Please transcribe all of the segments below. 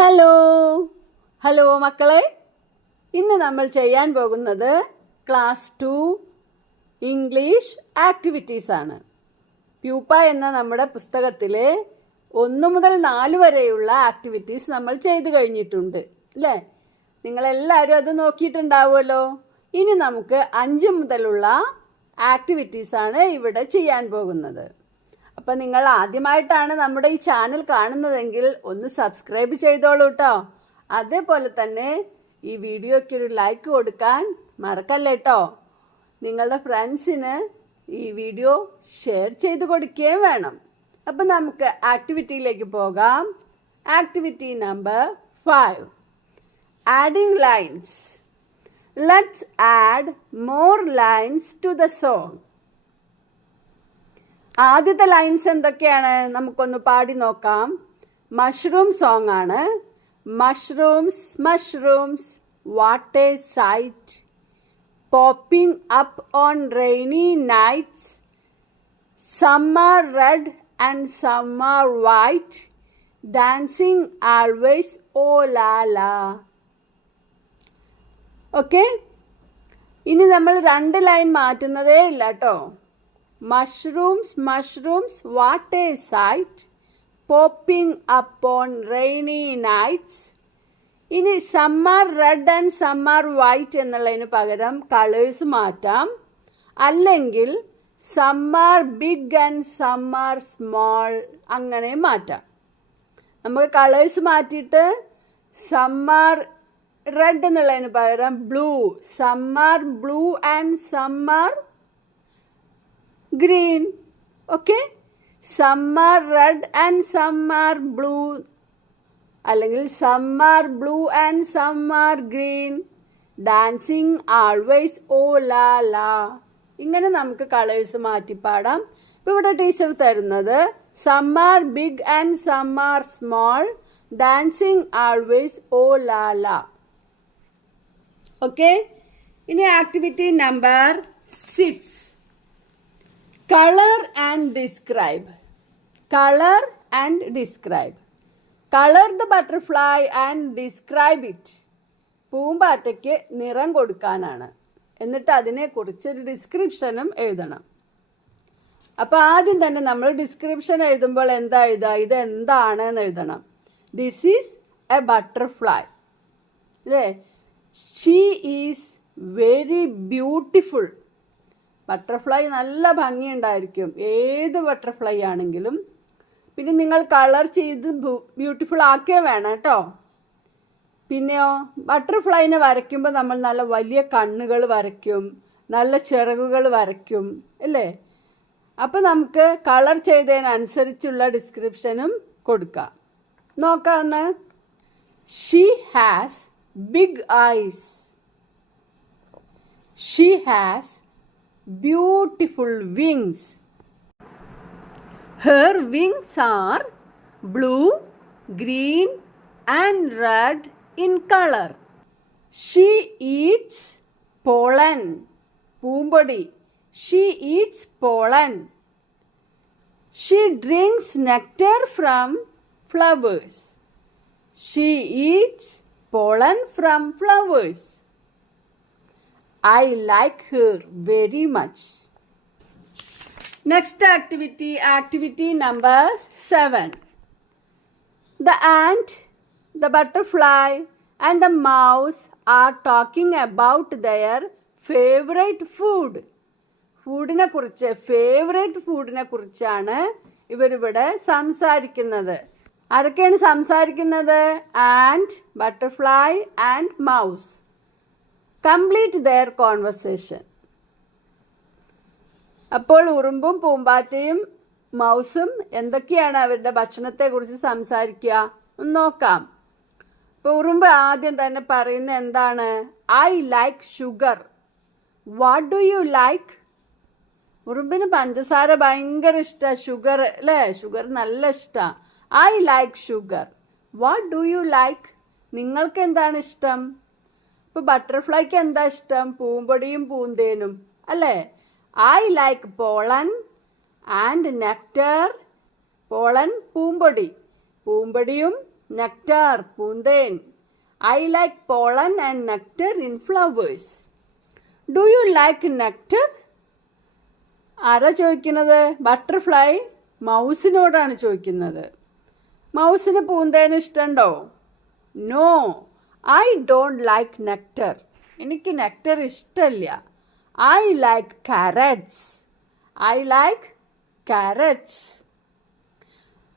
Hello hello മക്കളെ, ഇന്ന് നമ്മൾ ചെയ്യാൻ പോകുന്നത് ക്ലാസ് 2 ഇംഗ്ലീഷ് ആക്ടിവിറ്റീസ് ആണ്. പ്യൂപ്പ എന്ന നമ്മുടെ പുസ്തകത്തിലെ 1 മുതൽ 4 വരെയുള്ള ആക്ടിവിറ്റീസ് നമ്മൾ ചെയ്തു കഴിഞ്ഞിട്ടുണ്ട് അല്ലേ? നിങ്ങളെല്ലാവരും അത് നോക്കിയിട്ടുണ്ടാവുമല്ലോ. ഇനി നമുക്ക് 5 മുതലുള്ള ആക്ടിവിറ്റീസ് ആണ് ഇവിടെ ചെയ്യാൻ പോകുന്നത്. അപ്പം നിങ്ങൾ ആദ്യമായിട്ടാണ് നമ്മുടെ ഈ ചാനൽ കാണുന്നതെങ്കിൽ ഒന്ന് സബ്സ്ക്രൈബ് ചെയ്തോളൂ കേട്ടോ. അതേപോലെ തന്നെ ഈ വീഡിയോയ്ക്ക് ഒരു ലൈക്ക് കൊടുക്കാൻ മറക്കല്ലേ കേട്ടോ. നിങ്ങളുടെ ഫ്രണ്ട്സിന് ഈ വീഡിയോ ഷെയർ ചെയ്ത് കൊടുക്കുകയും വേണം. അപ്പം നമുക്ക് ആക്ടിവിറ്റിയിലേക്ക് പോകാം. Activity number 5, adding lines. Let's add more lines to the song. ആദ്യത്തെ ലൈൻസ് എന്തൊക്കെയാണ് നമുക്കൊന്ന് പാടി നോക്കാം. മഷ്റൂം സോങ് ആണ്. Mushrooms mushrooms what a sight, popping up on rainy nights, some are red and some are white, dancing always oh la la. Okay, ഇനി നമ്മൾ 2 line മാറ്റുന്നതേ ഇല്ല കേട്ടോ. Mushrooms mushrooms what a sight, popping up on rainy nights. ഇനി some are red and some are white എന്നുള്ളതിന് പകരം colours മാറ്റാം. അല്ലെങ്കിൽ some are big and some are small, അങ്ങനെ മാറ്റാം. നമുക്ക് കളേഴ്സ് മാറ്റിയിട്ട് സം ആർ റെഡ് എന്നുള്ളതിന് പകരം blue, some are blue and some are green. Okay, some are red and some are blue, അല്ലെങ്കിൽ some are blue and some are green, dancing always oh la la. ഇങ്ങനെ നമുക്ക് colours മാറ്റി പാടാം. ഇപ്പം ഇവിടെ teacher തരുന്നത് some are big and some are small, dancing always oh la la. Okay, ഇനി activity number 6, color and describe. Color and describe. Color the butterfly and describe it. പൂമ്പാറ്റയ്ക്ക് നിറം കൊടുക്കാനാണ്. എന്നിട്ട് അതിനെക്കുറിച്ചൊരു ഡിസ്ക്രിപ്ഷനും എഴുതണം. അപ്പോൾ ആദ്യം തന്നെ നമ്മൾ ഡിസ്ക്രിപ്ഷൻ എഴുതുമ്പോൾ എന്താ എഴുതുക? ഇത് എന്താണെന്ന് എഴുതണം. ദിസ് ഈസ് എ ബട്ടർഫ്ലൈ അല്ലേ? She is very beautiful. Butterfly നല്ല ഭംഗിയുണ്ടായിരിക്കും, ഏത് ബട്ടർഫ്ലൈ ആണെങ്കിലും. പിന്നെ നിങ്ങൾ കളർ ചെയ്ത് ബ്യൂട്ടിഫുൾ ആക്കുകയും വേണം കേട്ടോ. പിന്നെയോ, ബട്ടർഫ്ലൈനെ വരയ്ക്കുമ്പോൾ നമ്മൾ നല്ല വലിയ കണ്ണുകൾ വരയ്ക്കും, നല്ല ചിറകുകൾ വരയ്ക്കും അല്ലേ? അപ്പോൾ നമുക്ക് കളർ ചെയ്തതിനനുസരിച്ചുള്ള ഡിസ്ക്രിപ്ഷനും കൊടുക്കാം. നോക്കാവുന്ന she has big eyes. She has beautiful wings. Her wings are blue, green and red in color. She eats pollen. പൂമ്പൊടി. She eats pollen. She drinks nectar from flowers. She eats pollen from flowers. I like her very much. Next activity, activity number 7. The ant, the butterfly and the mouse are talking about their favorite food. ഫുഡിനെ കുറിച്ച്, favourite ഫുഡിനെ കുറിച്ചാണ് ഇവരിവിടെ സംസാരിക്കുന്നത്. ആരൊക്കെയാണ് സംസാരിക്കുന്നത്? Ant, butterfly and mouse. Complete their conversation. അപ്പോൾ ഉറുമ്പും പൂമ്പാറ്റയും മൗസും എന്തൊക്കെയാണ് അവരുടെ ഭക്ഷണത്തെക്കുറിച്ച് സംസാരിക്കുക ഒന്ന് നോക്കാം. ഇപ്പോൾ ഉറുമ്പ് ആദ്യം തന്നെ പറയുന്നത് എന്താണ്? I like sugar. What do you like? ഉറുമ്പിന് പഞ്ചസാര ഭയങ്കര ഇഷ്ടമാണ്, ഷുഗർ അല്ലേ? ഷുഗർ നല്ല ഇഷ്ടമാണ്. I like sugar. What do you like? നിങ്ങൾക്ക് എന്താണ് ഇഷ്ടം? ഇപ്പോൾ ബട്ടർഫ്ലൈക്ക് എന്താ ഇഷ്ടം? പൂമ്പൊടിയും പൂന്തേനും അല്ലേ? I like pollen and nectar. Pollen പൂമ്പൊടി, പൂമ്പൊടിയും nectar, പൂന്തേൻ. I like pollen and nectar in flowers. Do you like nectar? ആരാ ചോദിക്കുന്നത്? ബട്ടർഫ്ലൈ മൗസിനോടാണ് ചോദിക്കുന്നത്. മൗസിന് പൂന്തേൻ ഇഷ്ടമുണ്ടോ? No, I don't like nectar. എനിക്ക് നെക്ടർ ഇഷ്ടമില്ല. I like carrots. I like carrots.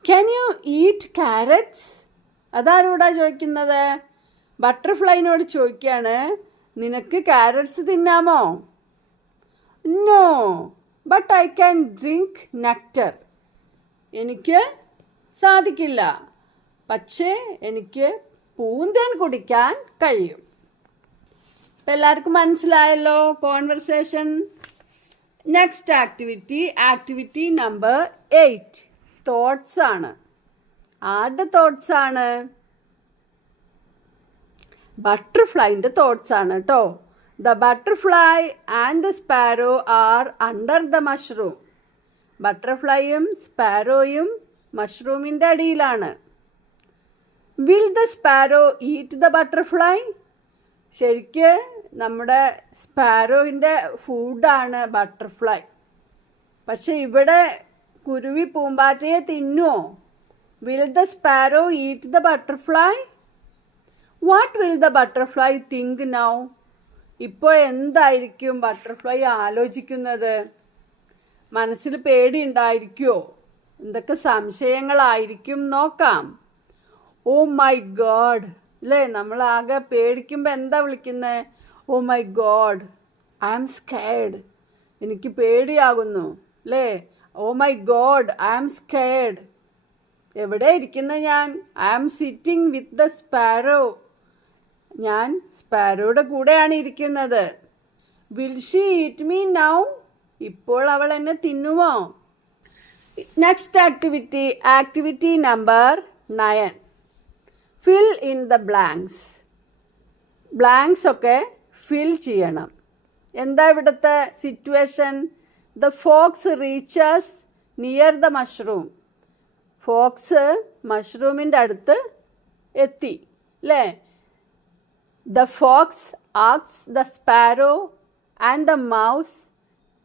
Can you eat carrots? അതാരോടാ ചോദിക്കുന്നത്? ബട്ടർഫ്ലൈനോട് ചോദിക്കുകയാണ്, നിനക്ക് കാരറ്റ്സ് തിന്നാമോ? No, but I can drink nectar. എനിക്ക് സാധിക്കില്ല, പക്ഷേ എനിക്ക് പൂന്തേൻ കുടിക്കാൻ കഴിയും. ഇപ്പം എല്ലാവർക്കും മനസ്സിലായല്ലോ conversation. Next activity number 8 thoughts ആണ്. ആരുടെ തോട്ട്സ് ആണ്? ബട്ടർഫ്ലൈൻ്റെ തോട്ട്സ് ആണ് കേട്ടോ. The butterfly and the sparrow are under the mushroom. ബട്ടർഫ്ലൈയും സ്പാരോയും മഷ്റൂമിൻ്റെ അടിയിലാണ്. Will the sparrow eat the butterfly? ശരിക്ക് നമ്മുടെ സ്പാരോയിൻ്റെ ഫുഡാണ് ബട്ടർഫ്ലൈ. പക്ഷെ ഇവിടെ കുരുവി പൂമ്പാറ്റയെ തിന്നുമോ? Will the sparrow eat the butterfly? What will the butterfly think now? ഇപ്പോൾ എന്തായിരിക്കും ബട്ടർഫ്ലൈ ആലോചിക്കുന്നത്? മനസ്സിൽ പേടി ഉണ്ടായിരിക്കുമോ? എന്തൊക്കെ സംശയങ്ങളായിരിക്കും നോക്കാം. ഓ മൈ ഗോഡ് അല്ലേ, നമ്മളാകെ പേടിക്കുമ്പോൾ എന്താ വിളിക്കുന്നത്? Oh my God, I am scared. എനിക്ക് പേടിയാകുന്നു അല്ലേ? Oh my God, I am scared. എവിടെ ഇരിക്കുന്ന ഞാൻ? I am sitting with the sparrow. ഞാൻ സ്പാരോയുടെ കൂടെയാണ് ഇരിക്കുന്നത്. Will she eat me now? ഇപ്പോൾ അവൾ എന്നെ തിന്നുമോ? Next activity number 9 fill in the blanks. Blanks ഒക്കെ ഫിൽ ചെയ്യണം. എന്താ ഇവിടുത്തെ situation? The fox reaches near the mushroom. Fox മഷ്റൂമിൻ്റെ അടുത്ത് എത്തി അല്ലേ? The fox asks the sparrow and the mouse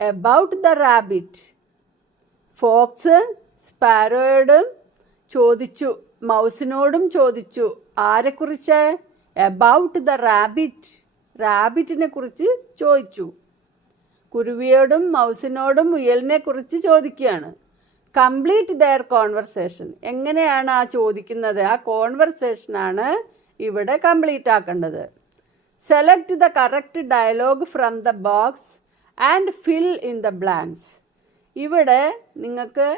about the rabbit. Fox സ്പാരോയോടും ചോദിച്ചു, മൗസിനോടും ചോദിച്ചു. ആരെക്കുറിച്ച്? About the rabbit. റാബിറ്റിനെ കുറിച്ച് ചോദിച്ചു. കുരുവിയോടും മൗസിനോടും മുയലിനെ കുറിച്ച് ചോദിക്കുകയാണ്. Complete their conversation. എങ്ങനെയാണ് ആ ചോദിക്കുന്നത്? ആ കോൺവെർസേഷനാണ് ഇവിടെ കംപ്ലീറ്റ് ആക്കേണ്ടത്. Select the correct dialogue from the box and fill in the blanks. ഇവിടെ നിങ്ങൾക്ക്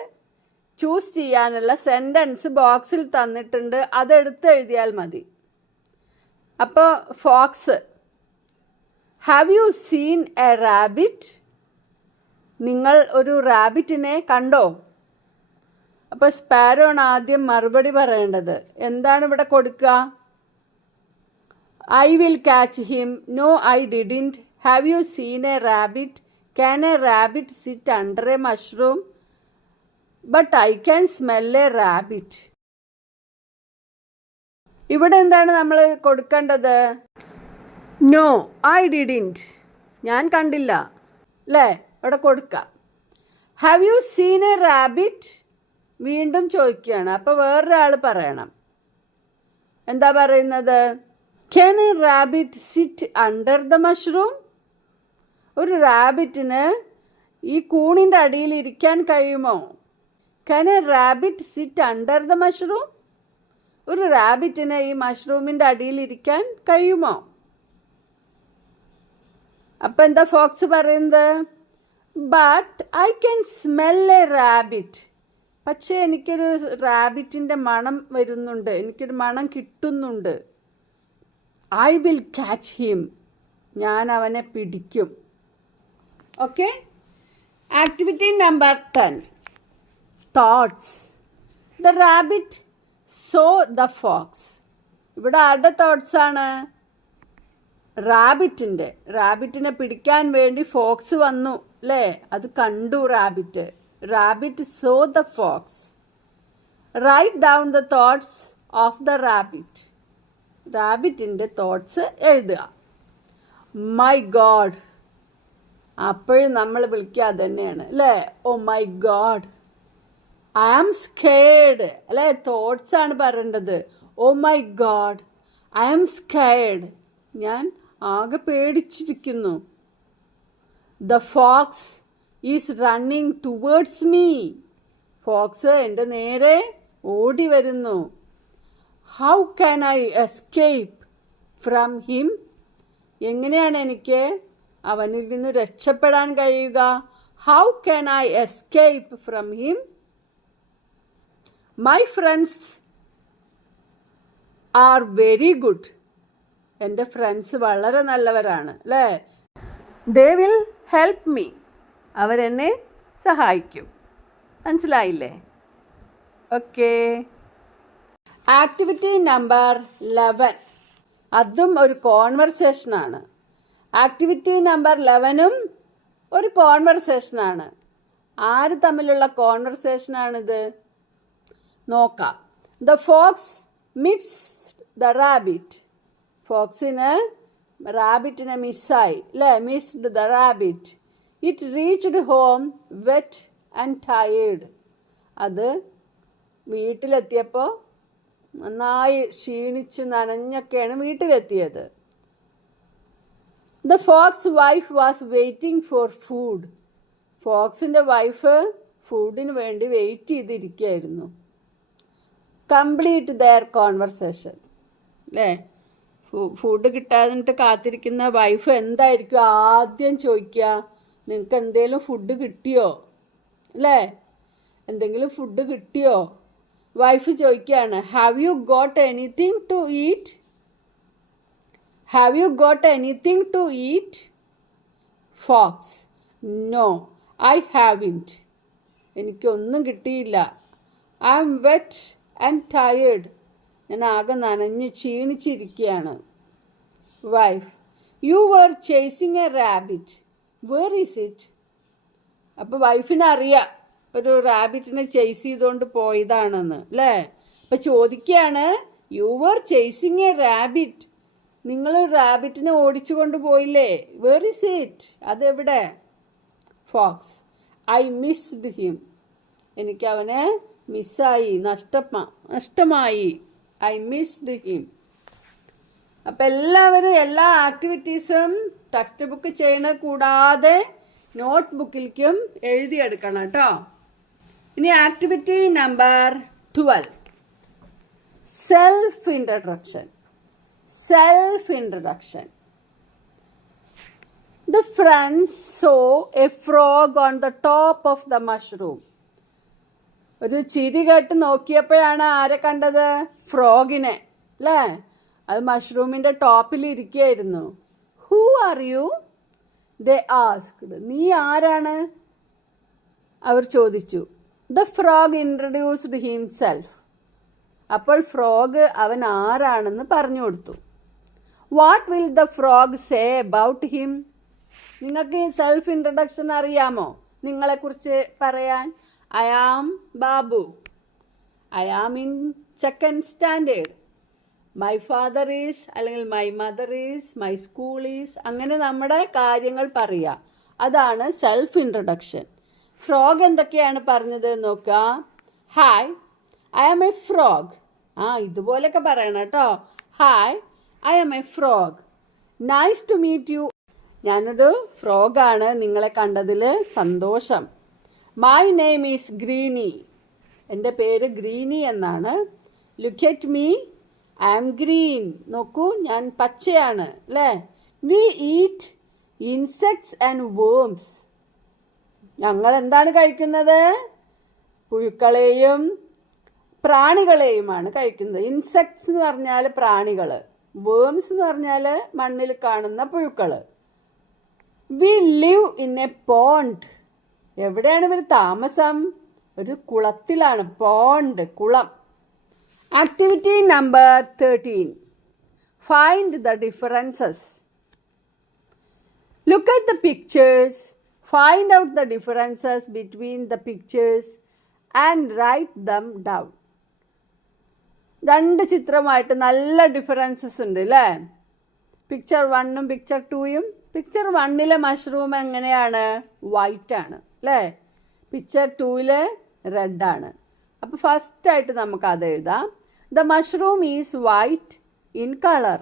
ചൂസ് ചെയ്യാനുള്ള സെൻറ്റൻസ് ബോക്സിൽ തന്നിട്ടുണ്ട്, അതെടുത്ത് എഴുതിയാൽ മതി. അപ്പോൾ fox, have you seen a rabbit? നിങ്ങൾ ഒരു റാബിറ്റിനെ കണ്ടോ? അപ്പോൾ സ്പാരോ ആണ് ആദ്യം മറുപടി പറയേണ്ടത്. എന്താണ് ഇവിടെ കൊടുക്കുക? I will catch him. No I didn't. Have you seen a rabbit? Can a rabbit sit under a mushroom? But I can smell a rabbit. ഇവിടെ എന്താണ് നമ്മൾ കൊടുക്കേണ്ടത്? No I didn't. ഞാൻ കണ്ടില്ല അല്ലേ? ഇവിടെ കൊടുക്കാം. Have you seen a rabbit? വീണ്ടും ചോദിക്കുകയാണ്. അപ്പോൾ വേറൊരാൾ പറയണം. എന്താ പറയുന്നത്? Can a rabbit sit under the mushroom? ഒരു റാബിറ്റിന് ഈ കൂണിൻ്റെ അടിയിൽ ഇരിക്കാൻ കഴിയുമോ? Can a rabbit sit under the mushroom? ഒരു റാബിറ്റിന് ഈ മഷ്റൂമിൻ്റെ അടിയിൽ ഇരിക്കാൻ കഴിയുമോ? അപ്പം എന്താ ഫോക്സ് പറയുന്നത്? But I can smell a rabbit. പക്ഷേ എനിക്കൊരു റാബിറ്റിൻ്റെ മണം വരുന്നുണ്ട്, എനിക്കൊരു മണം കിട്ടുന്നുണ്ട്. I will catch him. ഞാൻ അവനെ പിടിക്കും. Okay. Activity number 10 thoughts. The rabbit saw the fox. ഇവിടെ ആരുടെ തോട്ട്സ് ആണ്? റാബിറ്റിനെ പിടിക്കാൻ വേണ്ടി ഫോക്സ് വന്നു അല്ലേ? അത് കണ്ടു rabbit. Rabbit saw the fox. Right down the thoughts of the rabbit. റാബിറ്റിൻ്റെ തോട്ട്സ് എഴുതുക. മൈ ഗോഡ്, അപ്പോഴും നമ്മൾ വിളിക്കുക അത് തന്നെയാണ് അല്ലേ? Oh my God. I am scared അല്ലേ? തോട്ട്സ് ആണ് പറയേണ്ടത്. Oh my God, I am scared, ഞാൻ ആകെ പേടിച്ചിരിക്കുന്നു. The fox is running towards me. Fox എൻ്റെ നേരെ ഓടി വരുന്നു. How can I escape from him? എങ്ങനെയാണ് എനിക്ക് അവനിൽ നിന്ന് രക്ഷപ്പെടാൻ കഴിയുക? How can I escape from him? My friends are very good. എൻ്റെ ഫ്രണ്ട്സ് വളരെ നല്ലവരാണ് അല്ലേ? They will help me. അവരെന്നെ സഹായിക്കും. മനസ്സിലായില്ലേ? ഓക്കെ. ആക്ടിവിറ്റി നമ്പർ 11, അതും ഒരു കോൺവെർസേഷനാണ്. ആക്ടിവിറ്റി നമ്പർ 11ഉം ഒരു കോൺവെർസേഷനാണ്. ആര് തമ്മിലുള്ള കോൺവെർസേഷനാണിത്? നോക്കാം. The fox missed the rabbit. ഫോക്സിന് റാബിറ്റിനെ മിസ്സായി അല്ലേ? Missed the rabbit. It reached home wet and tired. അത് വീട്ടിലെത്തിയപ്പോൾ നന്നായി ക്ഷീണിച്ച് നനഞ്ഞൊക്കെയാണ് വീട്ടിലെത്തിയത്. The fox wife was waiting for food. ഫോക്സിൻ്റെ വൈഫ് ഫുഡിന് വേണ്ടി വെയിറ്റ് ചെയ്തിരിക്കുകയായിരുന്നു. കംപ്ലീറ്റ് ദെയർ കോൺവെർസേഷൻ അല്ലേ? ഫുഡ് കിട്ടാതിട്ട് കാത്തിരിക്കുന്ന വൈഫ് എന്തായിരിക്കും ആദ്യം ചോദിക്കുക? നിങ്ങൾക്ക് എന്തെങ്കിലും ഫുഡ് കിട്ടിയോ അല്ലേ? എന്തെങ്കിലും ഫുഡ് കിട്ടിയോ? വൈഫ് ചോദിക്കുകയാണ്, have you got anything to eat? Have you got anything to eat? Fox, no I haven't. എനിക്കൊന്നും കിട്ടിയില്ല. I am wet and tired. ഞാൻ ആകെ നനഞ്ഞ് ക്ഷീണിച്ചിരിക്കുകയാണ്. Wife, you were chasing a rabbit, where is it? അപ്പോൾ വൈഫിന് അറിയാം ഒരു റാബിറ്റിനെ ചേസ് ചെയ്തുകൊണ്ട് പോയതാണെന്ന് അല്ലേ? അപ്പം ചോദിക്കുകയാണ്, you were chasing a rabbit, നിങ്ങൾ റാബിറ്റിനെ ഓടിച്ചു കൊണ്ട് പോയില്ലേ? Where is it? അതെവിടെ? Fox, I missed him. എനിക്ക് അവനെ മിസ്സായി, നഷ്ടമായി. I missed him. അപ്പം എല്ലാവരും എല്ലാ ആക്ടിവിറ്റീസും ടെക്സ്റ്റ് ബുക്ക് ചെയ്യണ കൂടാതെ നോട്ട് ബുക്കിലേക്കും എഴുതിയെടുക്കണം കേട്ടോ. ഇനി activity number 12, self introduction. Self introduction. The friends saw a frog on the top of the mushroom. ഒരു ചിരി കേട്ട് നോക്കിയപ്പോഴാണ് ആരെ കണ്ടത്? ഫ്രോഗിനെ അല്ലേ? അത് മഷ്റൂമിൻ്റെ ടോപ്പിൽ ഇരിക്കുകയായിരുന്നു. Who are you? They asked. നീ ആരാണ്? അവർ ചോദിച്ചു. The frog introduced himself. അപ്പോൾ ഫ്രോഗ് അവൻ ആരാണെന്ന് പറഞ്ഞു കൊടുത്തു. What will the frog say about him? നിങ്ങൾക്ക് സെൽഫ് ഇൻട്രൊഡക്ഷൻ അറിയാമോ? നിങ്ങളെക്കുറിച്ച് പറയാൻ. I am Babu. I am in second standard. My father is, അല്ലെങ്കിൽ my mother is, my school is. അങ്ങനെ നമ്മുടെ കാര്യങ്ങൾ പറയുക. അതാണ് സെൽഫ് ഇൻട്രൊഡക്ഷൻ. ഫ്രോഗ് എന്തൊക്കെയാണ് പറഞ്ഞത് നോക്കുക. Hi, I am a frog. ഇതുപോലെയൊക്കെ പറയണം കേട്ടോ. Hi, I am a frog. Nice to meet you. ഞാനൊരു ഫ്രോഗാണ്, നിങ്ങളെ കണ്ടതിൽ സന്തോഷം. My name is Greeny. എൻ്റെ പേര് ഗ്രീനി എന്നാണ്. Look at me, I am green. നോക്കൂ, ഞാൻ പച്ചയാണ് അല്ലേ? We eat insects and worms. ഞങ്ങൾ എന്താണ് കഴിക്കുന്നത്? പുഴുക്കളെയും പ്രാണികളെയുമാണ് കഴിക്കുന്നത്. ഇൻസെക്ട്സ് എന്ന് പറഞ്ഞാൽ പ്രാണികൾ, വേംസ് എന്ന് പറഞ്ഞാൽ മണ്ണിൽ കാണുന്ന പുഴുക്കൾ. We live in a pond. എവിടെയാണ് ഇവർ താമസം? ഒരു കുളത്തിലാണ്. പോണ്ട്, കുളം. Activity number 13, find the differences. Look at the pictures, find out the differences between the pictures and write them down. രണ്ട് ചിത്രമായിട്ട് നല്ല ഡിഫറൻസസ് ഉണ്ട് അല്ലേ? പിക്ചർ 1ഉം പിക്ചർ 2യും. പിക്ചർ 1ലെ മഷ്റൂം എങ്ങനെയാണ്? വൈറ്റ് ആണ് അല്ലേ? പിക്ചർ 2ല് റെഡ് ആണ്. അപ്പോൾ ഫസ്റ്റായിട്ട് നമുക്ക് അത് എഴുതാം. The mushroom is white in colour.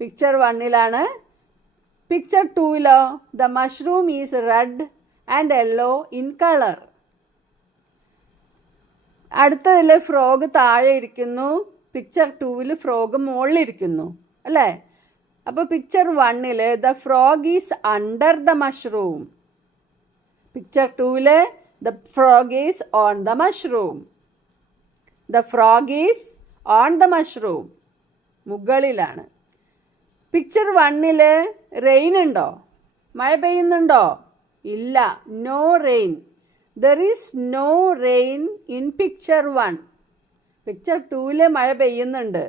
Picture 1ലാണ്. പിക്ചർ 2ലോ the mushroom is red and yellow in colour. അടുത്തതിൽ ഫ്രോഗ് താഴെ ഇരിക്കുന്നു, പിക്ചർ 2ൽ ഫ്രോഗ് മുകളിലിരിക്കുന്നു അല്ലേ? അപ്പോൾ പിക്ചർ 1ൽ the frog is under the mushroom. Picture 2ൽ the frog is on the mushroom. The frog is on the mushroom, മുകളിലാണ്. Picture 1ൽ rain ഉണ്ടോ? മഴ പെയ്യുന്നുണ്ടോ? ഇല്ല, no rain. There is no rain in picture 1. Picture 2ൽ മഴ പെയ്യുന്നുണ്ട്.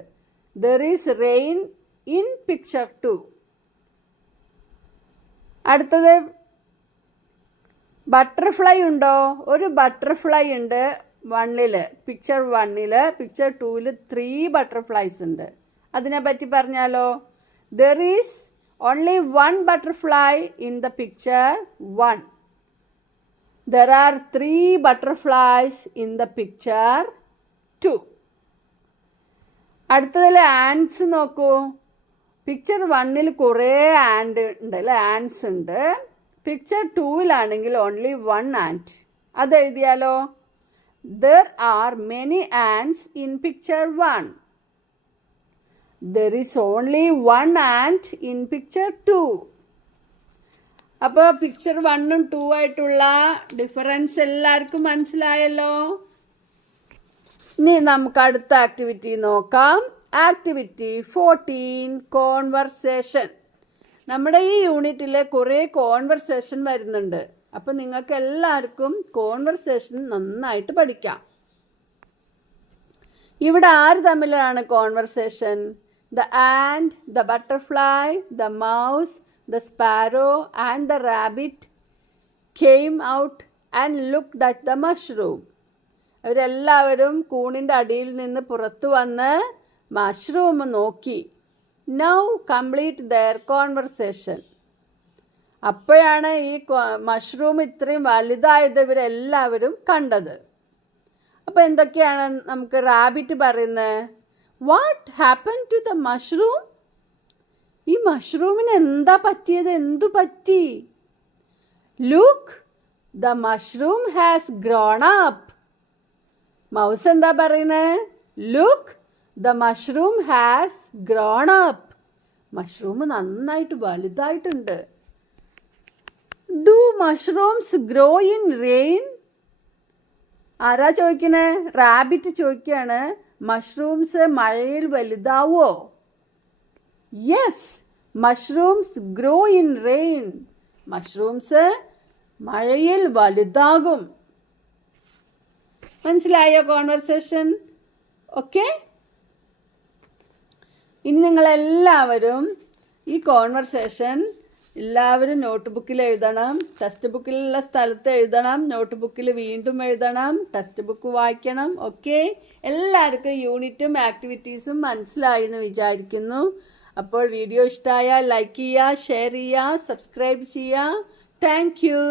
There is rain in picture 2. അടുത്തത് ബട്ടർഫ്ലൈ ഉണ്ടോ? ഒരു ബട്ടർഫ്ലൈ ഉണ്ട് 1ൽ, പിക്ചർ 1ൽ. പിക്ചർ 2ൽ 3 ബട്ടർഫ്ലൈസ് ഉണ്ട്. അതിനെ പറ്റി പറഞ്ഞാലോ? There is only 1 butterfly in the picture 1. There are 3 butterflies in the picture 2. അടുത്തതിൽ ആൻഡ്സ് നോക്കൂ. പിക്ചർ 1ൽ കുറേ ആൻഡ് ഉണ്ട് അല്ലേ? ആൻഡ്സ് ഉണ്ട്. പിക്ചർ 2ലാണെങ്കിൽ ഓൺലി 1 ആൻഡ്. അത് എഴുതിയാലോ? There are many ants in picture 1. There is only 1 ant in picture 2. അപ്പോൾ പിക്ചർ 1ഉം 2 ആയിട്ടുള്ള ഡിഫറൻസ് എല്ലാവർക്കും മനസ്സിലായല്ലോ. ഇനി നമുക്ക് അടുത്ത ആക്ടിവിറ്റി നോക്കാം. Activity 14, conversation. നമ്മുടെ ഈ യൂണിറ്റിൽ കുറേ കോൺവെർസേഷൻ വരുന്നുണ്ട്. അപ്പോൾ നിങ്ങൾക്ക് എല്ലാവർക്കും കോൺവെർസേഷൻ നന്നായിട്ട് പഠിക്കാം. ഇവിടെ ആര് തമ്മിലാണ് conversation? The and, the butterfly, the mouse, the sparrow and the rabbit came out and looked at the mushroom. അവരെല്ലാവരും കൂണിൻ്റെ അടിയിൽ നിന്ന് പുറത്തു വന്ന് മഷ്റൂം നോക്കി. Now complete their conversation. അപ്പോഴാണ് ഈ മഷ്റൂം ഇത്രയും വലുതായത് ഇവരെല്ലാവരും കണ്ടത്. അപ്പോൾ എന്തൊക്കെയാണ് നമുക്ക് റാബിറ്റ് പറയുന്നത്? What happen to the mushroom? ഈ മഷ്റൂമിന് എന്താ പറ്റിയത്? എന്തു പറ്റി? Look, the mushroom has grown up. Mouse എന്താ പറയുന്നത്? Look, the mushroom has grown up. Mushroom നന്നായിട്ട് വലുതായിട്ടുണ്ട്. Do mushrooms grow in rain? ആരാ ചോദിക്കണേ? റാബിറ്റ് ചോദിക്കുകയാണ്, മഷ്റൂംസ് മഴയിൽ വലുതാവോ? Yes, mushrooms grow in rain. Mushrooms മഴയിൽ വലുതാകും. മനസ്സിലായോ കോൺവെർസേഷൻ? ഓക്കെ. ഇനി നിങ്ങളെല്ലാവരും ഈ കോൺവെർസേഷൻ എല്ലാവരും നോട്ട് ബുക്കിൽ എഴുതണം. ടെക്സ്റ്റ് ബുക്കിലുള്ള സ്ഥലത്ത് എഴുതണം, നോട്ട് ബുക്കിൽ വീണ്ടും എഴുതണം, ടെക്സ്റ്റ് ബുക്ക് വായിക്കണം. ഓക്കെ. എല്ലാവർക്കും യൂണിറ്റും ആക്ടിവിറ്റീസും മനസ്സിലായി എന്ന് വിചാരിക്കുന്നു. അപ്പോൾ വീഡിയോ ഇഷ്ടമായാൽ ലൈക്ക് ചെയ്യുക, ഷെയർ ചെയ്യുക, സബ്സ്ക്രൈബ് ചെയ്യുക. Thank you.